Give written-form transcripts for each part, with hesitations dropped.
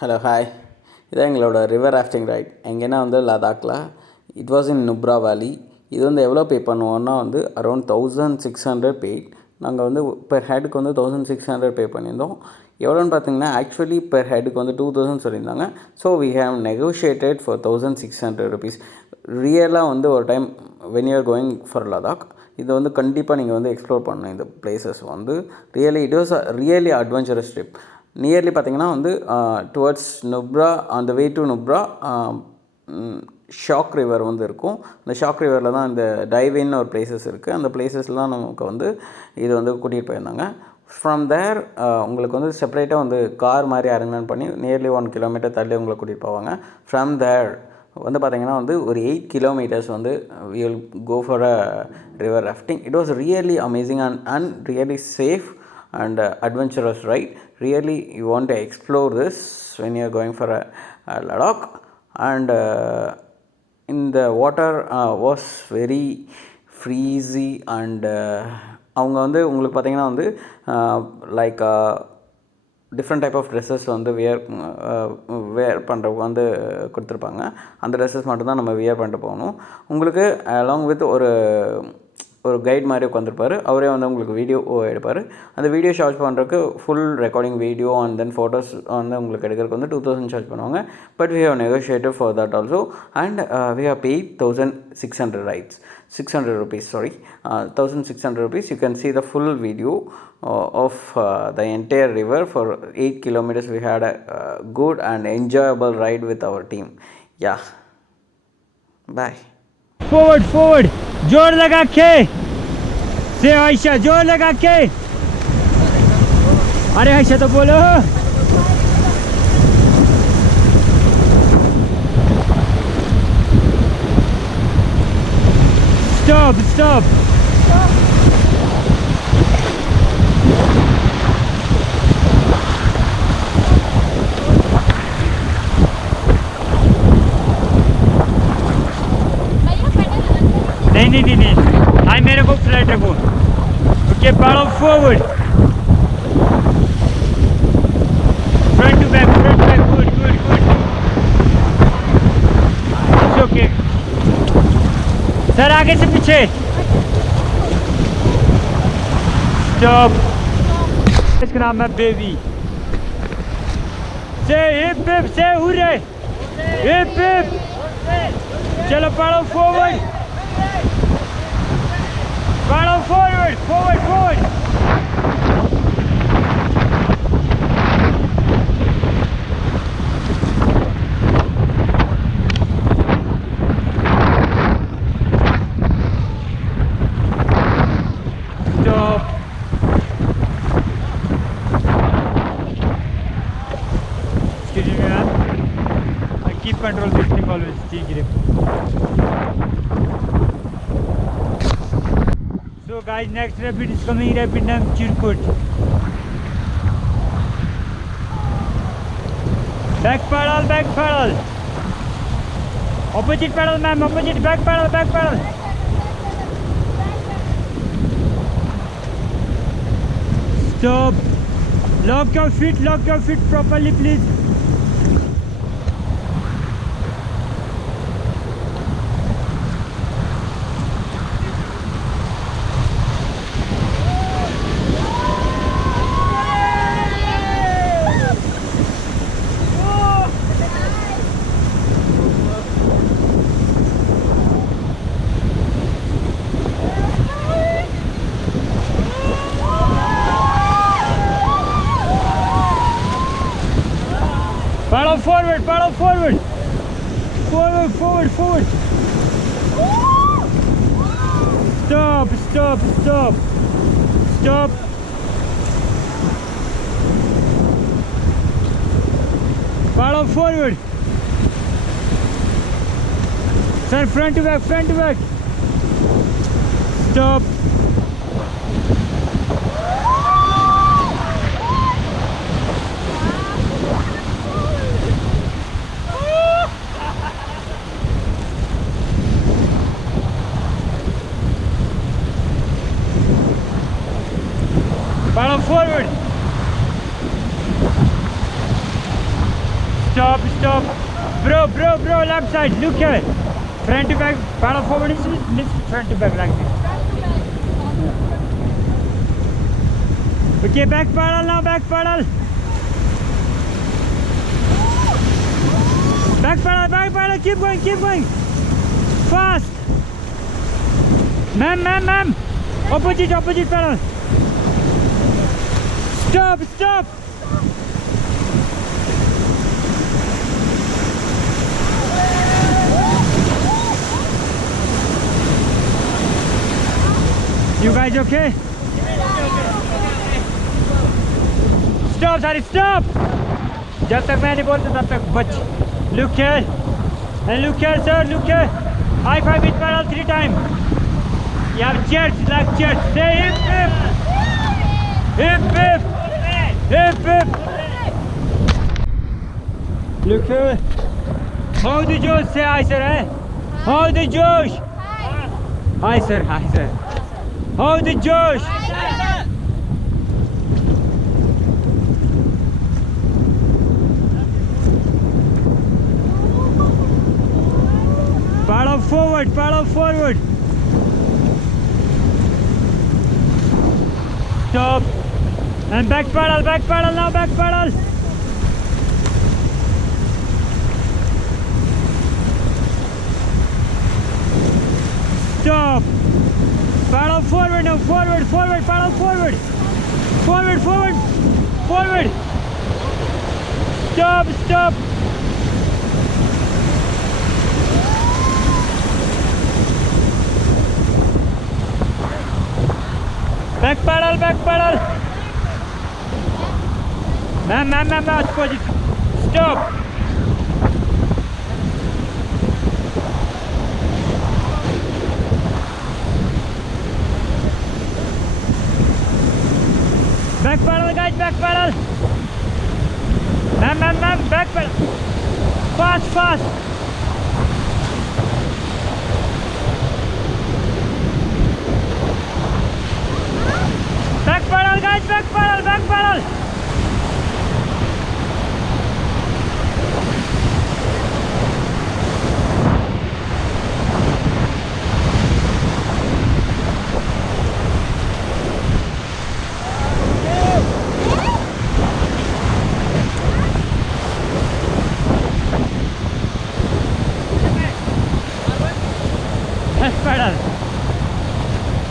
Hello, hi. இதான் எங்களோட river rafting right. எங்கன்னா வந்து லடாக்ல இட் வாஸ் இன் நுப்ரா வேலி. இது வந்து எவ்வளோ பே பண்ணுவோன்னா வந்து அரௌண்ட் 1600 பெய்ட். நாங்கள் வந்து பெர் ஹெட்டுக்கு வந்து 1600 பே பண்ணியிருந்தோம். எவ்வளோன்னு பார்த்தீங்கன்னா ஆக்சுவலி பெர் ஹெட்டுக்கு வந்து 2000 சொல்லியிருந்தாங்க. So we have negotiated for 1600 rupees. ரியலாக வந்து ஒரு time when you are going for Ladakh இதை வந்து கண்டிப்பாக நீங்கள் வந்து எக்ஸ்ப்ளோர் பண்ணணும். இந்த பிளேசஸ் வந்து it was a really adventurous trip. Nearly பார்த்திங்கன்னா வந்து towards Nubra on the way to Nubra shock river வந்து இருக்கும். அந்த ஷாக் ரிவரில் தான் இந்த டைவின்னு ஒரு பிளேசஸ் இருக்குது. அந்த பிளேசஸ்லாம் நமக்கு வந்து இது வந்து கூட்டிகிட்டு போயிருந்தாங்க. ஃப்ரம் தேர் உங்களுக்கு வந்து செப்பரேட்டாக வந்து கார் மாதிரி அரேஞ்ச்மெண்ட் பண்ணி நியர்லி 1 கிலோமீட்டர் தள்ளி உங்களை கூட்டிகிட்டு போவாங்க. ஃப்ரம் தேர் வந்து பார்த்திங்கன்னா வந்து ஒரு 8 கிலோமீட்டர்ஸ் வந்து we will go for a river rafting. It was really amazing and really safe and adventurous ride. Really you want to explore this when you are going for a Ladakh, and in the water was very freezy and அவங்க வந்து உங்களுக்கு பார்த்திங்கன்னா வந்து like different type of dresses வந்து wear பண்ணுறவங்க வந்து கொடுத்துருப்பாங்க. அந்த ட்ரெஸ்ஸஸ் மட்டும்தான் நம்ம வியர் பண்ணிட்டு போகணும். உங்களுக்கு அலாங் வித் ஒரு கைட் மாதிரி உட்காந்துருப்பார். அவரே வந்து உங்களுக்கு வீடியோ எடுப்பார். அந்த வீடியோ சார்ஜ் பண்ணுறதுக்கு full recording video and then photos வந்து உங்களுக்கு எடுக்கிறதுக்கு வந்து 2000 சார்ஜ் பண்ணுவாங்க. But we have negotiated for that also and we have paid 1600 rides 600 rupees, sorry, 1600 rupees. You can see the full video of the entire river for 8 kilometers. We had a good and enjoyable ride with our team. Yeah, bye. Forward, जोर लगा के से आयशा, जोर लगा के. अरे आयशा तो बोलो. Stop. नहीं आई मेरे को फ्लैट रखो. ओके, बढ़ो forward, front to back, good. Okay sir, आगे से पीछे. स्टॉप. इसका नाम है बेबी. से हिप से हुर्रे, हिप. चलो बढ़ो forward. Forward. Stop. Excuse me, man. I keep control this thing always. Take grip. So guys, next rapid is coming, rapid name Chirkut. Back pedal. Opposite pedal, ma'am, opposite, back pedal. Stop. Lock your feet properly, please. Paddle forward. Stop. Paddle forward. Sir, front to back. Stop. Paddle forward. Stop, stop. Bro, left side, look here. Front to back, paddle forward is front to back like this. Okay, back paddle now, back paddle. Back paddle, keep going. Fast. Ma'am. Opposite paddle. Stop. You guys okay? Stop! जब तक मैं नहीं बोलता तब तक बच. Look here. And look here, sir. Look here. High five with paddle 3 times. You have cheers like cheers. Say hip. Look here. How the Josh say hi, sir? Eh? How the Josh? Hi, sir. How the Josh? Paddle forward. Stop. And back paddle now, back paddle. Stop. Paddle forward now, forward, paddle forward. Forward. Stop. Back paddle. Ma'am, opposite. Stop. Back paddle, guys, back paddle. Ma'am, back paddle. Fast. Back paddle, guys, back paddle.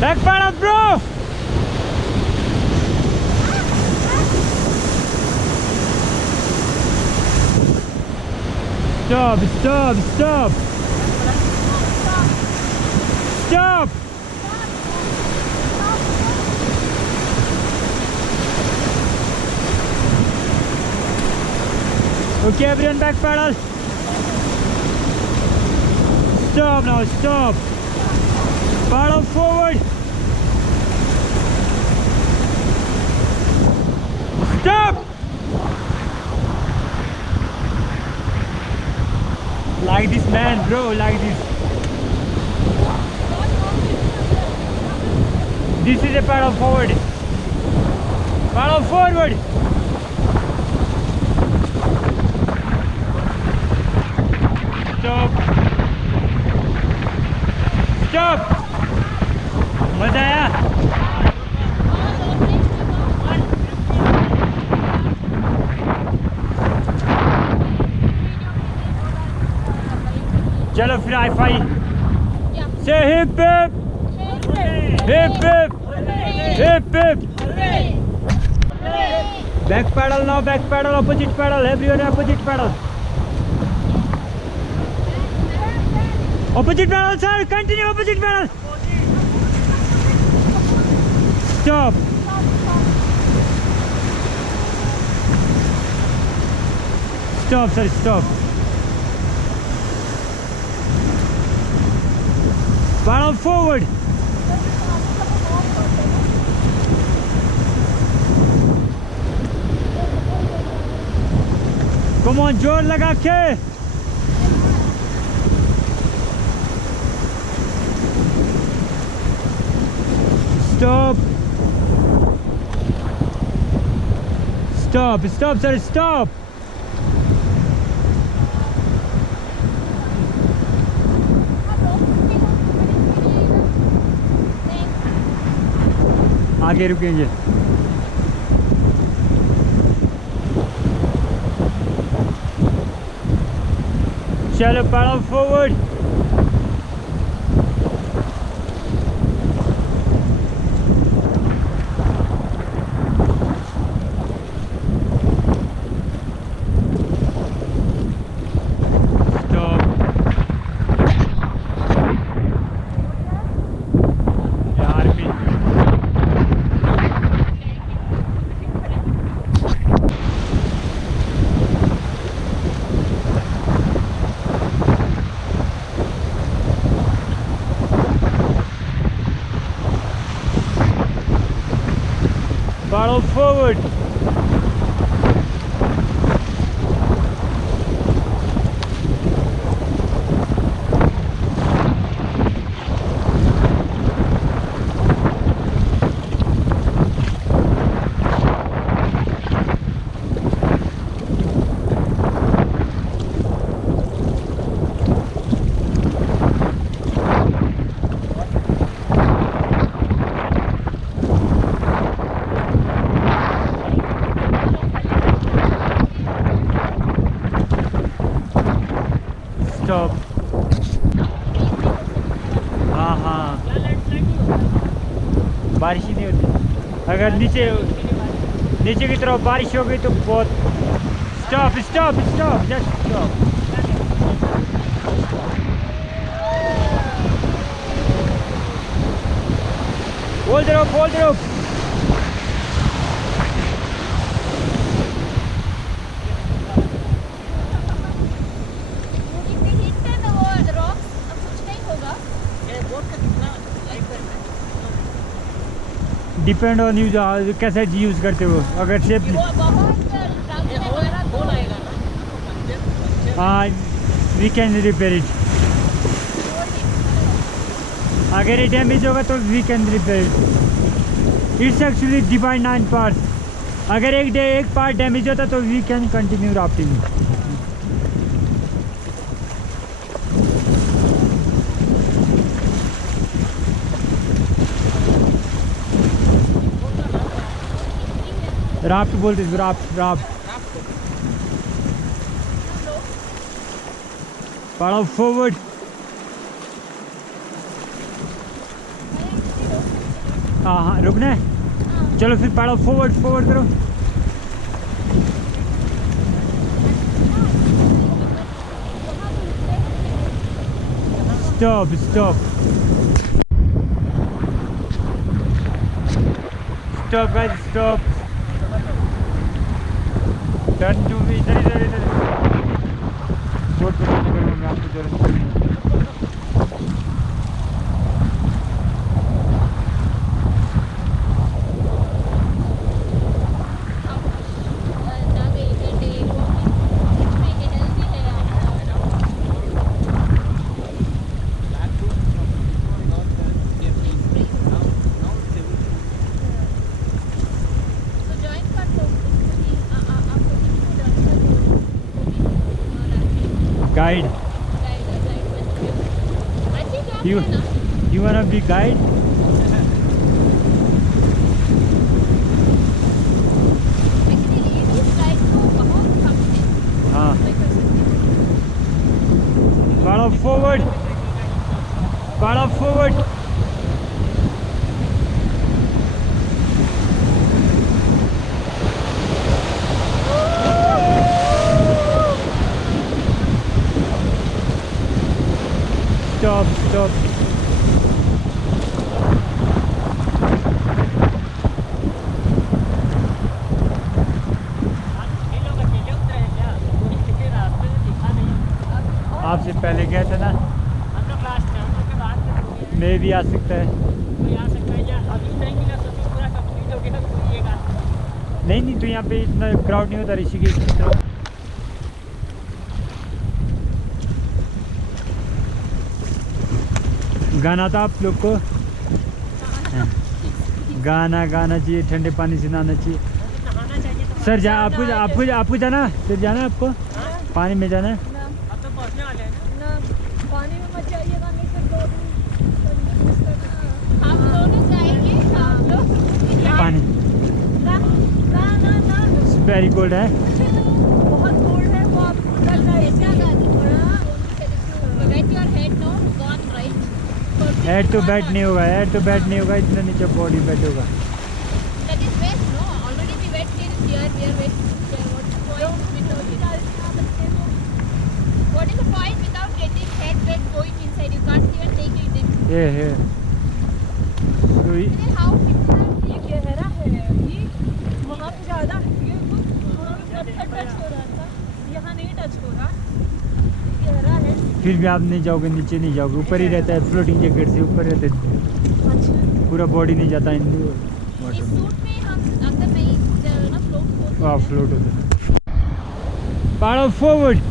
Back paddle, bro. Stop. Okay, everyone, back paddle. Stop. Paddle forward. Stop. Like this, man, bro, like this. This is a paddle forward. Stop. मजा आया? चलो फिर high five से hip back paddle now, back paddle, opposite paddle, everyone opposite paddle, opposite pedal, sir, continue opposite pedal. Stop. Sir, stop. Pedal forward. Come on, जोर लगा के. Stop, sir, stop. आगे रुकेंगे। चलो paddle forward. Paddle forward. Stop. हाँ हाँ, बारिश ही नहीं होती। अगर नीचे की तरफ बारिश हो गई तो बहुत। Stop stop stop, just stop. Hold it up, hold it up. Depend on you कैसे यूज़ करते हो। अगर सेफली, हाँ, वी कैन रिपेयर इट। अगर ये डैमेज होगा तो we can repair it. It's actually divide 9 parts. अगर एक पार्ट डैमेज होता तो we can continue rafting. Raft बोलते हैं, राफ्ट राफ्ट। Pedal forward. हाँ हाँ, रुकना है। चलो फिर पैडल फॉरवर्ड, फॉरवर्ड करो। Stop stop stop guys, stop. Turn to भी इधर इधर इधर। बोर्ड पे टर्न करूँगा मैं आपको जरूर। Guide. You wanna be guide? हाँ। Paddle forward. Paddle forward. Stop, stop. आपसे पहले गया था ना? हम लोग लास्ट में, हम लोग के बाद में मैं भी आ सकता है। कोई आ सकता है या अभी नहीं मिला तो पूरा कंप्लीट हो गया तो कोईगा। नहीं तो यहाँ पे इतना क्राउड नहीं होता ऋषिकेश की तरफ। गाना था आप लोग को, गाना चाहिए, ठंडे पानी से नहाना चाहिए। नहाना चाहिए तो सर आपको जाना, सर जाना है आपको, पानी में जाना है। अब तो पहुंचने वाले हैं ना। पानी में मत जाइएगा, नहीं फिर 2 दिन हम दोनों जाएंगे। हम लोग पानी ना ना ना ना वेरी कोल्ड है बहुत कोल्ड है वो आप उधर जाइए Wet your head, no? Gone, right? Head तो बैट नहीं होगा इतना नीचे बॉडी बैट होगा That is wet, no? Already we wet till here, we are wet here. What is the point without getting head wet going inside? You can't even take it in. ये है तो Then how कितना ये गहरा है ये वहाँ पे ज़्यादा ये वहाँ पे टच हो रहा था यहाँ नहीं टच हो रहा गहरा है फिर भी आप नहीं जाओगे नीचे नहीं जाओगे ऊपर ही रहता है फ्लोटिंग जैकेट से ऊपर रहता है अच्छा पूरा बॉडी नहीं जाता इन इस सूट में हम अंदर नहीं ना फ्लोट होते हैं फ्लोट होता है पाड़ो forward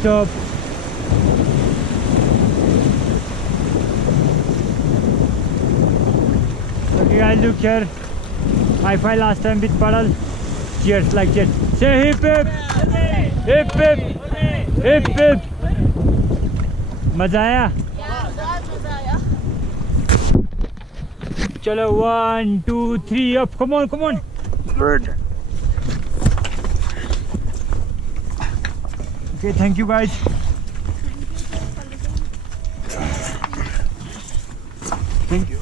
Stop. Okay guys, look here. I fell last time with paddle. Cheers, like cheers. Say hip hip. Hip hip. Hip hip. मजा आया? बहुत मज़ा आया चलो 1 2 3 up. Come on, come on. Good. Okay, thank you guys. Thank you.